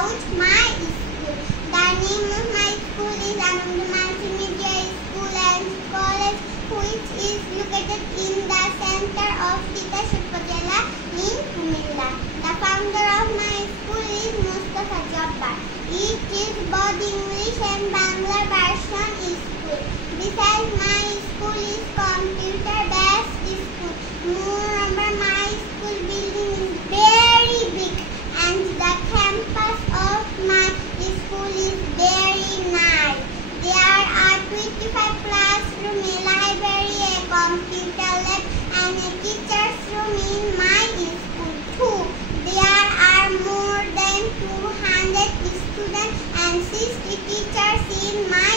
about my school. The name of my school is Ananda Multimedia School and College, which is located in the center of Titas Upazila in Kumilla. The founder of my school is Mustafa Jabbar. It is both English and Bangla version school. Besides, my school is computer-based school. Moreover, my school building is very big and the campus of my school is very nice. There are 25 classrooms, a library, a computer lab and a teacher's room in my school too. There are more than 200 students and 60 teachers in my